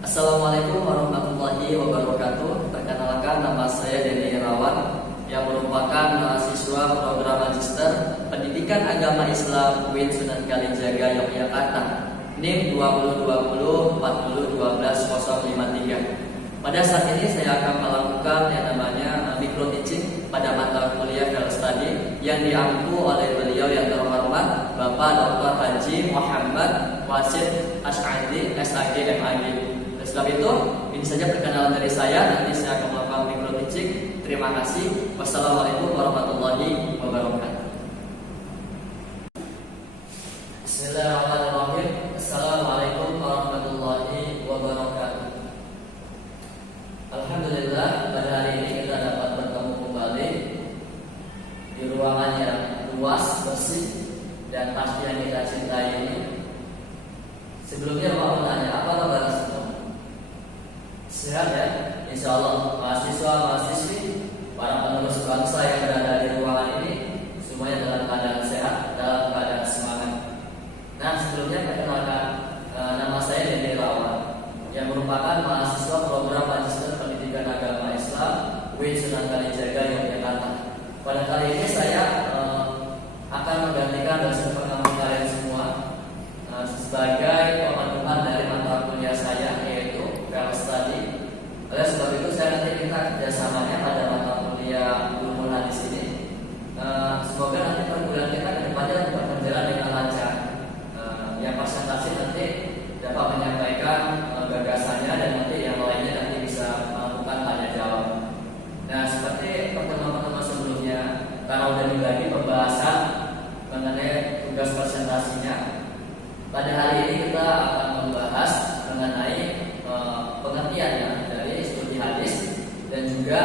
Assalamualaikum warahmatullahi wabarakatuh. Perkenalkan, nama saya Denny Irawan yang merupakan mahasiswa program Magister Pendidikan Agama Islam UIN Sunan Kalijaga Yogyakarta, NIM 2020 40 12 053. Pada saat ini saya akan melakukan yang namanya micro teaching pada mata kuliah Health Study yang diampu oleh beliau yang terhormat Bapak Dr. Haji Muhammad Wasid Asy'adi SAG MAG. Sebab itu, ini saja perkenalan dari saya. Nanti saya akan melakukan micro teaching. Terima kasih. Wassalamualaikum warahmatullahi wabarakatuh. Bismillahirrahmanirrahim. Assalamualaikum warahmatullahi wabarakatuh. Alhamdulillah, pada hari ini kita dapat bertemu kembali di ruangan yang luas, bersih, dan pasti yang kita cintai ini. Sebelumnya mau bertanya, apa kabar semua? Sehat ya? Insya Allah mahasiswa-mahasiswi, para penerus bangsa yang berada di ruangan ini semuanya dalam keadaan sehat, dalam keadaan semangat. Nah, sebelumnya perkenalkan, nama saya Denny Irawan yang merupakan mahasiswa program Magister Pendidikan Agama Islam UIN Sunan Kalijaga Yogyakarta. Pada kali ini saya akan menggantikan dosen pengamat kalian semua sebagai pemanduan dari mata kuliah saya, yaitu Health Study. Oleh sebab itu saya nanti minta kerjasamanya pada mata kuliah Ulumul Hadis ini. Semoga nanti perkuliahan kita ke depannya dapat berjalan dengan lancar. Yang presentasi nanti dapat menyampaikan gagasannya, dan nanti yang lainnya nanti bisa melakukan tanya jawab. Nah, seperti pertemuan-pertemuan sebelumnya, karena sudah dibagi pembahasan mengenai tugas presentasinya, pada hari ini kita akan membahas mengenai pengertiannya dari studi hadis dan juga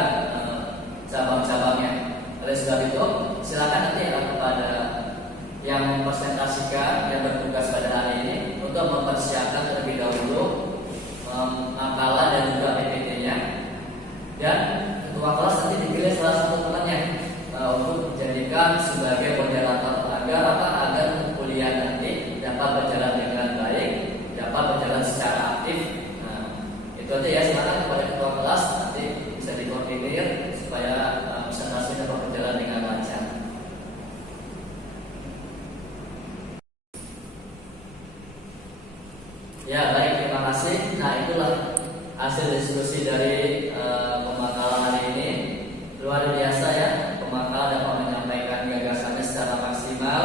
cabang-cabangnya. Oleh sebab itu, silakan nanti kepada yang mempresentasikan, yang bertugas pada hari ini untuk mempersiapkan terlebih dahulu makalah dan juga PPT-nya. Dan ketua kelas nanti dipilih salah satu temannya untuk dijadikan sebagai moderator agar kuliah nanti dapat berjalan dengan baik, dapat berjalan secara aktif. Itu aja ya, silakan kepada ketua kelas nanti bisa dikoordinir supaya presentasi dapat berjalan dengan lancar. Ya, baik, terima kasih. Nah, itulah hasil diskusi dari pemakalan hari ini. Luar biasa ya, pemakalan dapat menyampaikan gagasannya secara maksimal,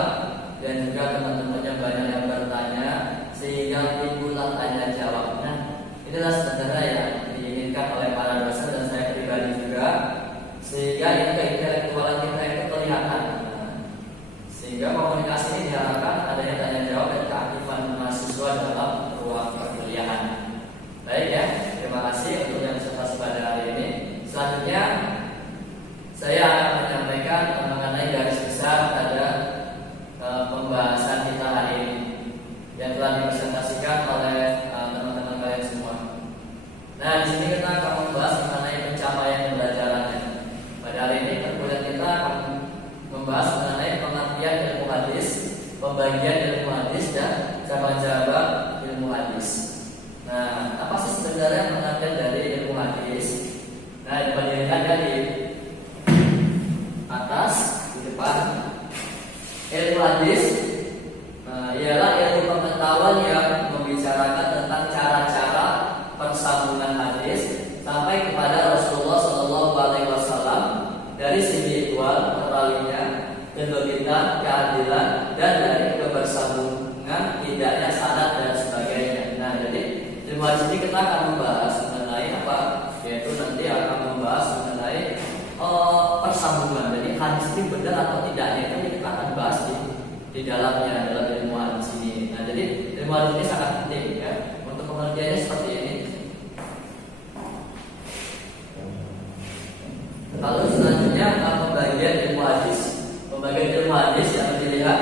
dan juga teman-temannya banyak yang bertanya sehingga timbullah tanya jawab. Nah, inilah sebenarnya yang diinginkan oleh para dosen dan saya pribadi juga, sehingga intelektualan kita itu kelihatan. Sehingga komunikasi ini diharapkan adanya tanya jawab dan keaktifan mahasiswa dalam ruang perkuliahan. Baik ya, terima kasih untuk yang presentasi pada hari ini. Selanjutnya saya akan menyampaikan mengenai garis besar pada pembahasan kita hari ini yang telah dipresentasikan oleh teman-teman kalian semua. Nah, di sini kita akan membahas mengenai pencapaian pembelajarannya. Pada hari ini perkuliahan kita akan membahas mengenai pengertian ilmu hadis, pembagian ilmu hadis, dan cabang-cabang ilmu hadis. Nah, apa sih sebenarnya pengertian dari ilmu hadis? Nah, dibandingkan di atas, di depan. Ilmu hadis ialah ilmu pengetahuan yang membicarakan tentang cara-cara persambungan hadis sampai kepada Rasulullah SAW dari segi ihwal, perawinya, kedobitan, keadilan, dan dari kebersambungan tidaknya sanad dan sebagainya. Nah, jadi ilmu hadis ini kita akan membahas mengenai apa? Yaitu nanti akan membahas mengenai persambungan. Jadi hadis ini benar atau tidaknya itu kita akan bahas di dalamnya, dalam ilmu hadis ini. Nah, jadi ilmu hadis ini sangat penting ya. Untuk pengertiannya seperti ini. Lalu selanjutnya pembagian ilmu hadis. Pembagian ilmu hadis yang dilihat.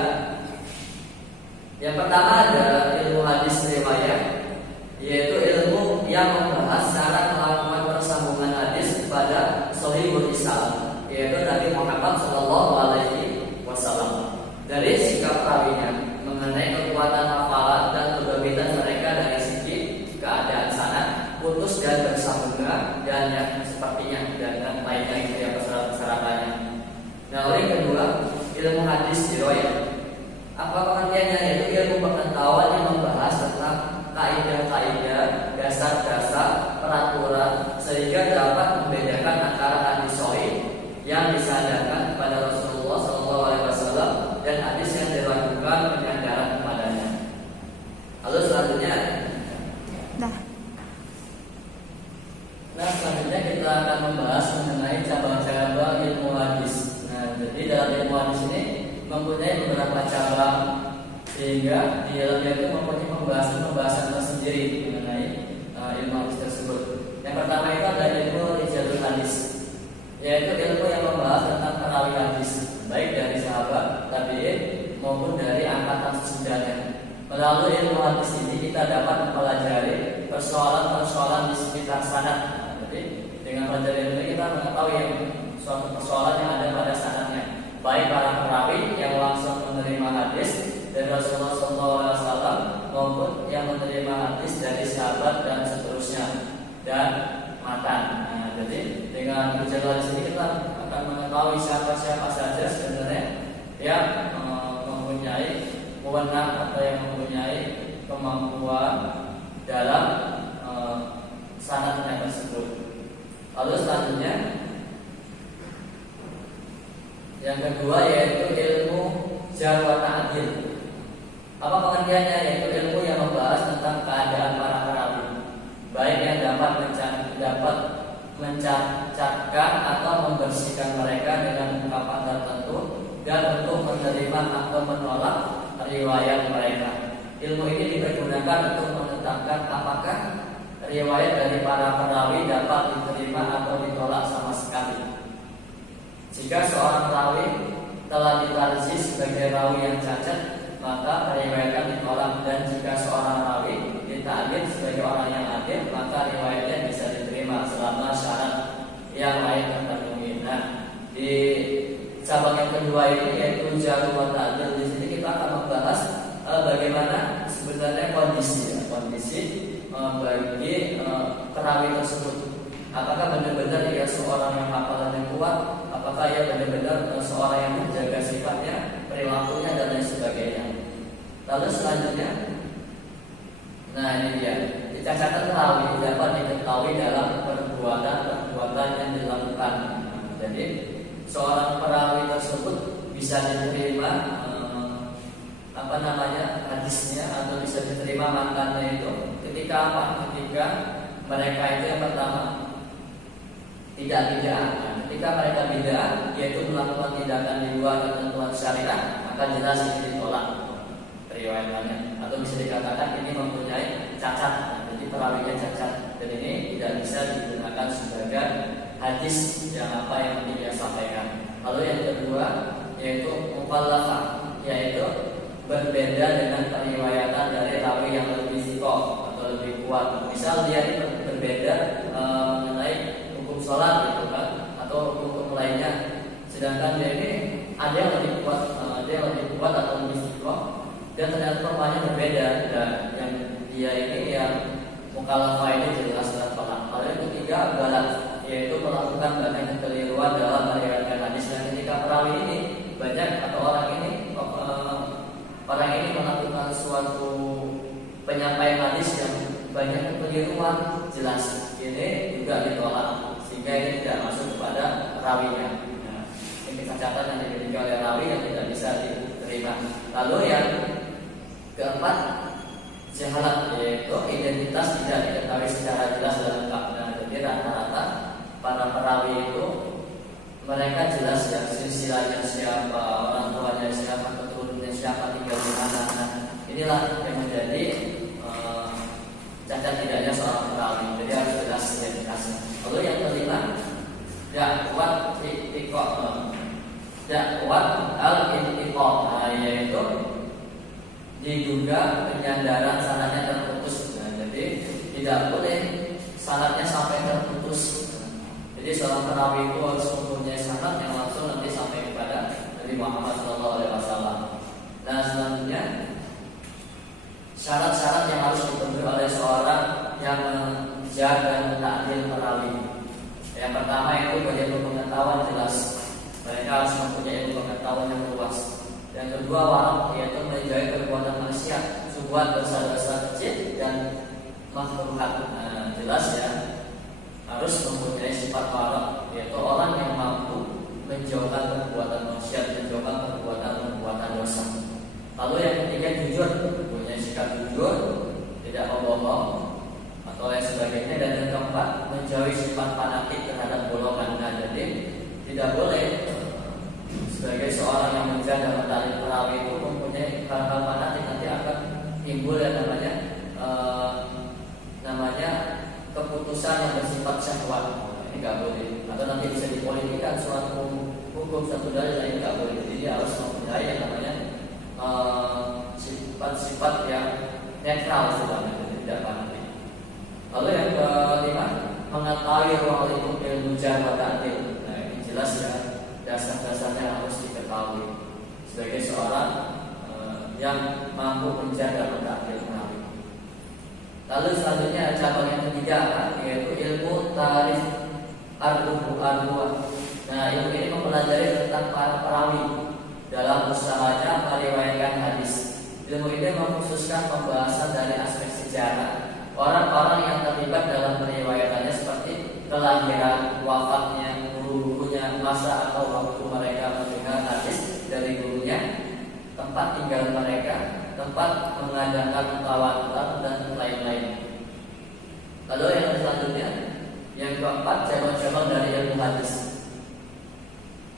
Yang pertama ada ilmu hadis riwayat, yaitu ilmu yang membahas cara melakukan persambungan hadis kepada Shahihul Isnad, yaitu Nabi Muhammad SAW, dari sikap perawinya mengenai kekuatan hafalan dan kedobitan mereka dari segi keadaan sanad, yang sepertinya dan lainnya itu yang persyaratan-persyaratannya. Nah, yang kedua, ilmu hadis riwayat. Apa pengertiannya? Yaitu ilmu pengetahuan yang membahas tentang kaidah-kaidah, dasar-dasar, peraturan sehingga dapat membedakan antara hadis sahih yang disandarkan kepada Rasulullah SAW dan hadis yang diragukan penyandaran kepadanya. Lalu selanjutnya, selanjutnya kita akan membahas mengenai cabang-cabang ilmu hadis. Nah, jadi dalam ilmu hadis ini mempunyai beberapa cabang sehingga di dalamnya itu mempunyai pembahasan tersendiri mengenai ilmu hadis tersebut. Yang pertama itu adalah ilmu rijalul hadis, yaitu ilmu yang membahas tentang perawi hadis, baik dari sahabat, tabi'in maupun dari angkatan sesudahnya. Melalui ilmu hadis ini kita dapat mempelajari persoalan-persoalan di sekitar sanad. Jadi dengan pelajaran ini kita mengetahui suatu persoalan yang ada pada sanadnya, baik para perawi yang langsung menerima hadis dari Rasulullah SAW maupun yang menerima hadis dari sahabat dan seterusnya dan matan. Nah, jadi dengan perjalanan sini kita akan mengetahui siapa-siapa saja sebenarnya yang mempunyai wewenang atau yang mempunyai kemampuan dalam sanadnya tersebut. Lalu selanjutnya yang kedua yaitu ilmu jarh wa ta'dil. Apa pengertiannya? Yaitu ilmu yang membahas tentang keadaan para perawi, baik yang dapat mencacatkan atau membersihkan mereka dengan ungkapan tertentu dan untuk menerima atau menolak riwayat mereka. Ilmu ini dipergunakan untuk menetapkan apakah riwayat dari para perawi dapat diterima atau ditolak sama sekali. Jika seorang rawi telah ditarjih sebagai rawi yang cacat, maka periwayatan ditolak, dan jika seorang rawi ditakwil sebagai orang yang adil, maka riwayatnya bisa diterima selama syarat yang lain terpenuhi. Nah, di cabang yang kedua ini yaitu jarh wa ta'dil. Di sini kita akan membahas bagaimana sebenarnya kondisi bagi perawi tersebut. Apakah benar-benar ia seorang yang hafalan yang kuat? Apakah ia benar-benar seorang yang menjaga sifatnya, perilakunya dan lain sebagainya? Lalu selanjutnya, nah ini dia, kecacatan perawi dapat diketahui dalam perbuatan yang dilakukan. Jadi seorang perawi tersebut bisa diterima hadisnya atau bisa diterima mantannya itu ketika apa? Ketika mereka itu yang pertama tidak bid'ah. Ketika mereka bid'ah, yaitu melakukan tindakan di luar ketentuan syariat, maka jelas ini ditolak riwayatannya, atau bisa dikatakan ini mempunyai cacat. Jadi perawinya cacat dan ini tidak bisa digunakan sebagai hadis yang dia sampaikan. Lalu yang kedua yaitu mukhallafah, yaitu berbeda dengan periwayatan dari rawi yang lebih sikoh atau lebih kuat. Misal dia ini berbeda mengenai hukum sholat gitu kan, atau hukum lainnya, sedangkan dia ini ada yang lebih kuat, atau lebih sikoh, dan ternyata rupanya berbeda. Dan yang dia ini yang mukhalafah ini jelas tertolak. Lalu yang ketiga adalah yaitu melakukan banyak kekeliruan dalam meriwayatkan hadis. Dan ketika perawi ini banyak atau orang ini melakukan suatu penyampaian hadis yang banyak kekeliruan, jelas ini juga ditolak, sehingga ini tidak masuk kepada rawinya. Nah, ini catatan yang dimiliki oleh rawi yang tidak bisa diterima. Lalu yang keempat, jahalat, yaitu identitas tidak diketahui secara jelas dan lengkap. Nah, jadi rata-rata para perawi itu mereka jelas ya silsilahnya siapa, orang tuanya siapa, keturunannya siapa, tinggal di mana. Nah, inilah yang menjadi cacat tidaknya seorang perawi. Jadi harus jelas identitasnya. Lalu yang kelima, dakwat al-intiqah. Nah, yaitu diduga penyandaran sanadnya terputus. Nah, jadi tidak boleh sanadnya sampai terputus. Jadi seorang perawi itu harus mempunyai sanad yang langsung nanti sampai kepada Nabi Muhammad SAW. Nah, selanjutnya syarat-syarat yang harus dipenuhi oleh seorang yang menjaga dan ta'dil perawi. Yang pertama itu berilmu pengetahuan jelas, mereka harus mempunyai ilmu pengetahuan yang luas. Yang kedua warok, yaitu menjauhi perbuatan maksiat, subuhat, dosa-dosa kecil dan makruhat. Jelas ya, harus mempunyai sifat warok, yaitu orang yang mampu menjauhkan perbuatan maksiat, menjauhkan perbuatan dosa. Lalu yang ketiga jujur, mempunyai sikap jujur, tidak membohong atau lain sebagainya. Dan yang keempat menjauhi sifat fanatik terhadap golongan. Jadi tidak boleh sebagai seorang yang menjaga mentari perawi itu mempunyai hal-hal fanatik, nanti akan timbul yang namanya keputusan yang bersifat syahwat. Ini nggak boleh. Atau nanti bisa dipolitikan suatu hukum satu dalil, ini nggak boleh. Jadi dia harus mempunyai yang namanya sifat-sifat yang netral sebenarnya, tidak fanatik. Lalu yang kelima, mengetahui ruang lingkup ilmu jar wa ta'dil. Nah, ini jelas ya, dasar-dasarnya harus diketahui sebagai seorang yang mampu menjaga mentakdir perawi. Lalu selanjutnya cabang yang ketiga, yaitu ilmu tarikh arbu'ah. Nah, ilmu ini mempelajari tentang para perawi dalam usahanya meriwayatkan hadis. Ilmu ini mengkhususkan pembahasan dari aspek sejarah orang-orang yang terlibat dalam periwayatannya, seperti kelahiran, wafatnya, guru-gurunya, masa atau waktu mereka mendengar hadis dari gurunya, tempat tinggal mereka, tempat mengadakan tawatur dan lain-lain. Lalu yang selanjutnya, yang keempat, cabang-cabang dari ilmu hadis,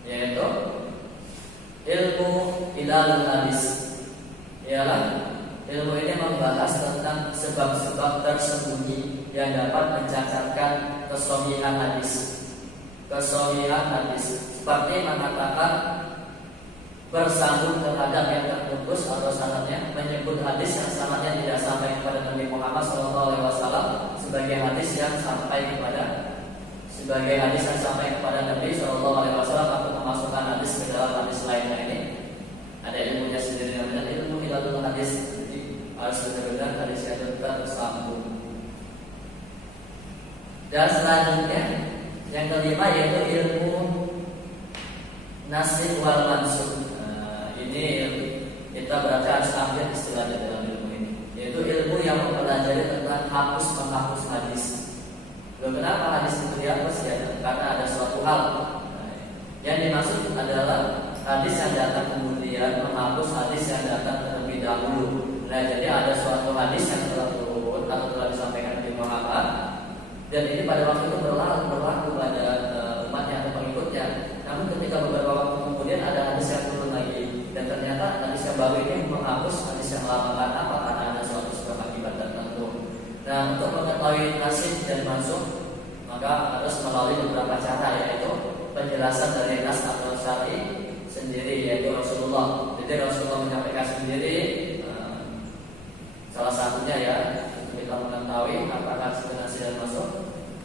yaitu ilmu ilalul hadis. Ialah ilmu ini membahas tentang sebab-sebab tersembunyi yang dapat mencatatkan kesohihan hadis. Kesohihan hadis seperti mengatakan bersambung terhadap yang terputus atau sanadnya, menyebut hadis yang sanadnya tidak sampai kepada Nabi Muhammad SAW sebagai hadis yang sampai kepada Nabi SAW, atau memasukkan hadis ke dalam hadis lainnya. Ini ada ilmunya sendiri namanya ilmu ilalul hadis. Jadi harus benar-benar hadis yang tersambung. Dan selanjutnya yang kelima yaitu ilmu nasikh wal mansukh. Ini kita berarti harus ambil istilahnya dalam ilmu ini, yaitu ilmu yang mempelajari tentang hapus menghapus hadis. Kenapa hadis itu dihapus? Ya, karena ada suatu hal yang dimaksud adalah hadis yang datang kemudian menghapus hadis yang datang terlebih dahulu. Nah, jadi ada suatu hadis yang telah turun atau telah disampaikan Nabi Muhammad, dan ini pada waktu itu berlaku pada umatnya atau pengikutnya. Namun ketika beberapa waktu kemudian ada hadis yang turun lagi, dan ternyata hadis yang baru ini menghapus hadis yang lama. Karena apa? Karena ada suatu sebab akibat tertentu. Nah, untuk mengetahui nasikh dan mansukh, maka harus melalui beberapa cara, yaitu penjelasan dari nas atau syar'i sendiri, yaitu Rasulullah. Jadi Rasulullah menyampaikan sendiri, salah satunya ya, kita mengetahui apakah sudah nasikh dan mansukh,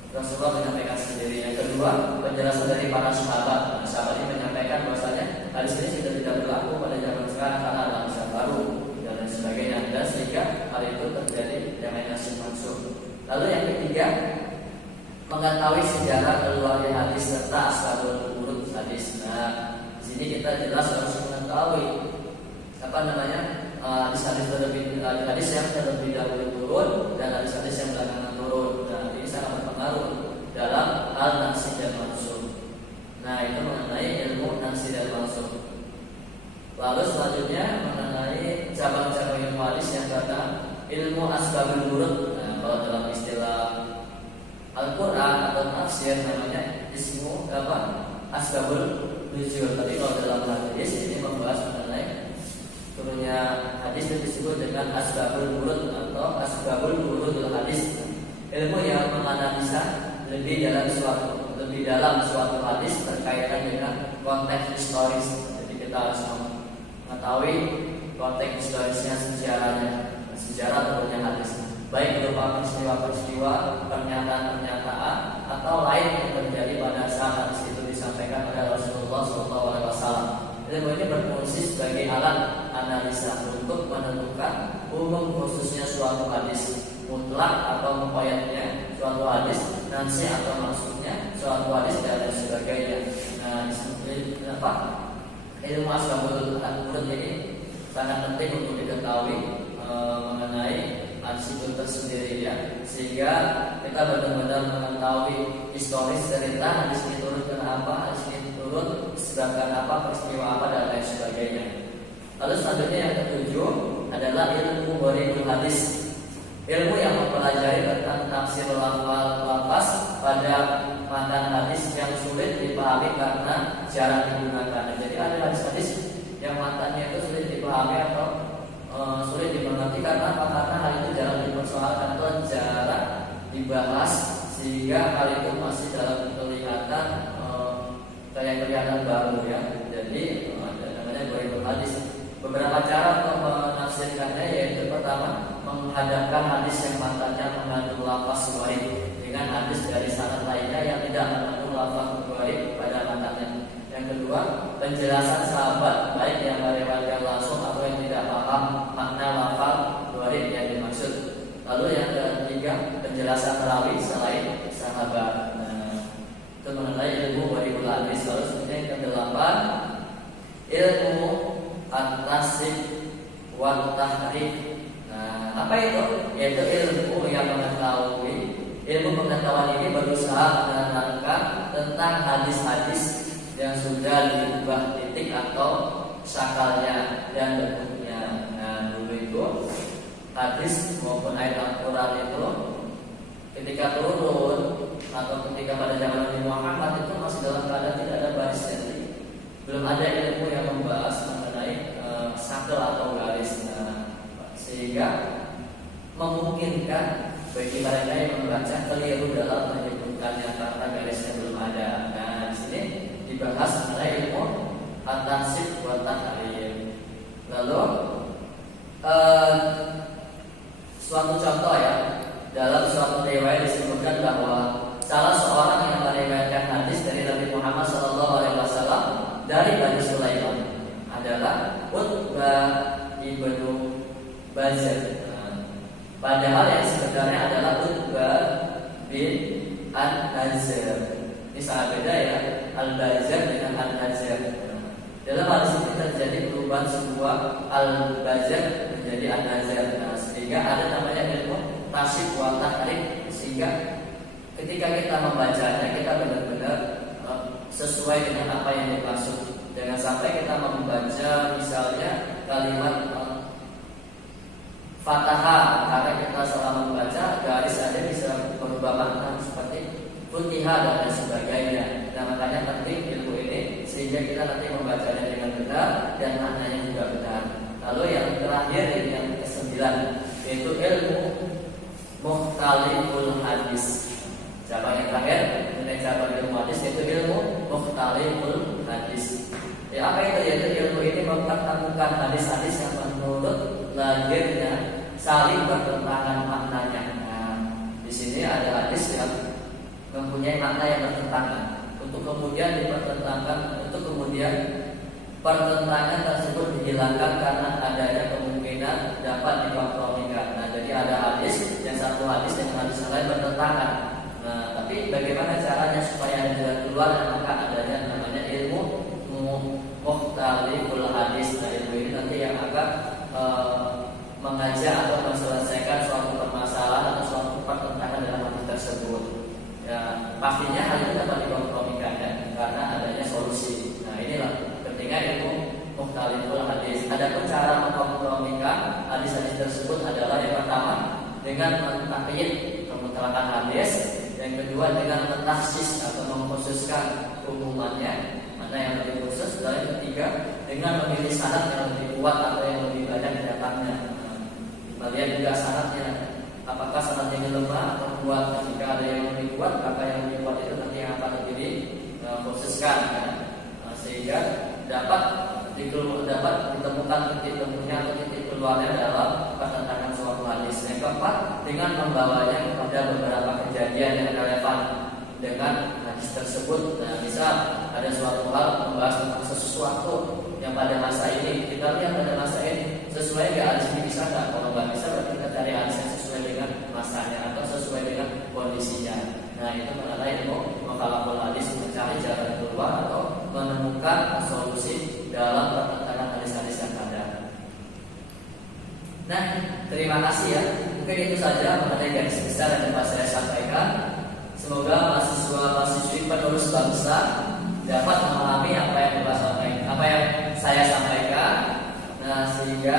Rasulullah menyampaikan sendiri. Yang kedua, penjelasan dari para sahabat. Sahabat ini menyampaikan bahwasanya hadis ini sudah tidak berlaku pada zaman sekarang karena ada hadis yang baru dan lain sebagainya, dan sehingga hal itu terjadi yang nasikh mansukh. Lalu yang ketiga, mengetahui sejarah keluarnya hadis serta asbabul wurud hadis. Nah, di sini kita jelas harus mengetahui hadis yang terlebih dahulu turun dan hadis-hadis yang belakangan turun. Nah, ini sangat berpengaruh dalam hal nasikh dan mansukh. Nah, itu mengenai ilmu nasikh dan mansukh. Lalu selanjutnya mengenai cabang-cabang ilmu hadis yang pertama, ilmu asbabul wurud. Nah, kalau dalam istilah Al-Quran atau tafsir namanya ismu asbabul nuzul. Tapi kalau dalam hadis ini membahas mengenai turunnya hadis itu disebut dengan asbabul wurud atau asbabul wurudul hadis. Ilmu yang menganalisa lebih dalam suatu hadis berkaitan dengan konteks historis. Jadi kita harus mengetahui konteks historisnya, sejarah turunnya hadis, baik berupa peristiwa-peristiwa, pernyataan-pernyataan atau lain yang terjadi pada saat hadis itu disampaikan oleh Rasulullah SAW. Ilmu ini berfungsi sebagai alat analisa untuk menentukan umum khususnya suatu hadis, mutlak atau muqayyadnya suatu hadis nansi atau maksudnya suatu hadis dan lain sebagainya. Nah, apa? Ilmu asbabul nuzul ini sangat penting untuk diketahui mengenai hadis itu tersendiri ya, sehingga kita benar-benar mengetahui historis cerita hadis ini turun kenapa, hadis ini turun disebabkan apa, peristiwa apa dan lain sebagainya. Lalu selanjutnya yang ketujuh adalah ilmu gharibul hadis, ilmu yang mempelajari tentang tafsir lafaz pada matan hadis yang sulit dipahami karena jarang digunakan. Jadi ada hadis-hadis yang matanya itu sulit dipahami atau sulit dimengerti karena apa? Karena hal itu jarang dipersoalkan atau jarang dibahas, sehingga hal itu masih dalam kelihatan kelihatan baru ya. Jadi namanya gharibul hadis. Beberapa cara untuk menafsirkannya yaitu pertama, menghadapkan hadis yang matanya mengandung lafaz gharib dengan hadis dari sanad lainnya yang tidak mengandung lafaz gharib pada matanya. Yang kedua, penjelasan sahabat baik yang meriwayatkan langsung atau yang tidak paham makna lafaz gharib yang dimaksud. Lalu yang ketiga, penjelasan rawi selain sahabat. Nah, itu mengenai ilmu gharibul hadis. Lalu selanjutnya yang kedelapan, ilmu at-tasrif wa tahrif. Nah, apa itu? Yaitu ilmu yang mengetahui, ilmu pengetahuan ini berusaha menerangkan tentang hadis-hadis yang sudah diubah titik atau sakalnya dan bentuknya. Nah, dulu itu hadis maupun ayat Al-Quran itu ketika turun atau ketika pada zaman Nabi Muhammad itu masih dalam keadaan tidak ada barisnya, belum ada ilmu yang membahas mengenai sakel atau garis. Nah, sehingga memungkinkan bagi mereka yang membaca keliru dalam menyebutkannya karena garisnya belum ada. Nah, di sini dibahas mengenai ilmu at-tasrif wa tahrif. Lalu suatu contoh ya, dalam suatu riwayat disebutkan bahwa salah seorang yang meriwayatkan hadis dari Nabi Muhammad SAW dari Bani Sulaiman adalah Utbah ibnu Bazar. Padahal yang sebenarnya adalah Utbah bin Al-Hazar. Ini sangat beda ya, Al-Bazar dengan Al-Hazar. Dalam hadis ini terjadi perubahan sebuah Al-Bazar menjadi Al-Hazar. Nah, sehingga ada namanya ilmu tasrif wa tahrif, sehingga ketika kita membacanya kita benar-benar sesuai dengan apa yang dimaksud. Jangan sampai kita membaca misalnya kalimat Fatahah, karena kita selama membaca garis ada bisa berubah makna seperti Futihah dan lain sebagainya. Nah, makanya penting ilmu ini sehingga kita nanti membacanya dengan benar dan maknanya juga benar. Lalu yang terakhir ini yang ke-9 yaitu ilmu mukhtaliful hadis. Cabang yang terakhir mengenai cabang ilmu hadis yaitu ilmu mukhtaliful hadis. Ya, apa itu? Yaitu ilmu ini mempertemukan hadis-hadis yang menurut lahirnya saling bertentangan maknanya. Nah, di sini ada hadis yang mempunyai makna yang bertentangan, untuk kemudian dipertentangkan, untuk kemudian pertentangan tersebut dihilangkan karena adanya kemungkinan dapat dikompromikan. Nah, jadi ada hadis yang satu hadis dengan hadis lain bertentangan. Nah, tapi bagaimana caranya supaya ada keluar? Maka adanya namanya ilmu mukhtaliful hadis. Nah, ilmu ini nanti yang akan mengajak atau menyelesaikan suatu permasalahan atau suatu pertentangan dalam hadis tersebut. Ya, pastinya hal itu dapat dikompromikan ya, karena adanya solusi. Nah, inilah pentingnya ilmu mukhtaliful hadis. Adapun cara mengkompromikan hadis-hadis tersebut adalah yang pertama dengan mentaqyid, memutlakan hadis. Yang kedua dengan mentaksis atau mengkhususkan umumannya, mana yang lebih khusus. Dan yang ketiga dengan memilih sanad yang lebih kuat atau yang lebih banyak datangnya. Kita lihat juga sanadnya, apakah sanad ini lemah atau kuat. Jika ada yang lebih kuat, maka yang lebih kuat itu nanti yang akan lebih dikhususkan ya. Sehingga dapat ditemukan titik temunya atau titik keluarnya dalam pertentangan suatu hadis. Yang keempat, dengan membawanya kepada beberapa kejadian yang relevan dengan hadis tersebut. Nah, misal ada suatu hal membahas tentang sesuatu yang pada masa ini, kita lihat pada masa ini sesuai nggak hadis ini, bisa nggak? Kalau nggak bisa, berarti kita cari hadis yang sesuai dengan masanya atau sesuai dengan kondisinya. Nah, itu mengenai ilmu mukhalaful hadis, mencari jalan keluar atau menemukan solusi dalam pertentangan hadis-hadis yang ada. Nah, terima kasih ya. Mungkin itu saja mengenai garis besar yang dapat saya sampaikan. Semoga mahasiswa-mahasiswi penerus bangsa dapat memahami apa yang saya sampaikan. Nah, sehingga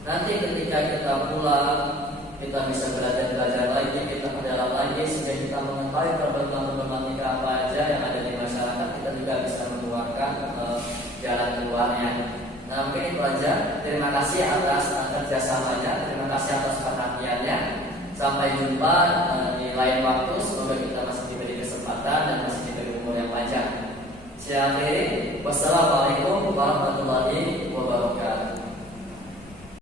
nanti ketika kita pulang, kita bisa belajar lagi, kita mendalam lagi, sehingga kita mengetahui problematika apa aja yang ada di masyarakat. Kita juga bisa mengeluarkan jalan keluarnya. Nah, mungkin itu aja. Terima kasih atas kerjasamanya, terima kasih atas perhatiannya. Sampai jumpa di lain waktu. Semoga kita masih diberi kesempatan dan masih diberi umur yang panjang. Saya akhiri. Wassalamualaikum warahmatullahi wabarakatuh.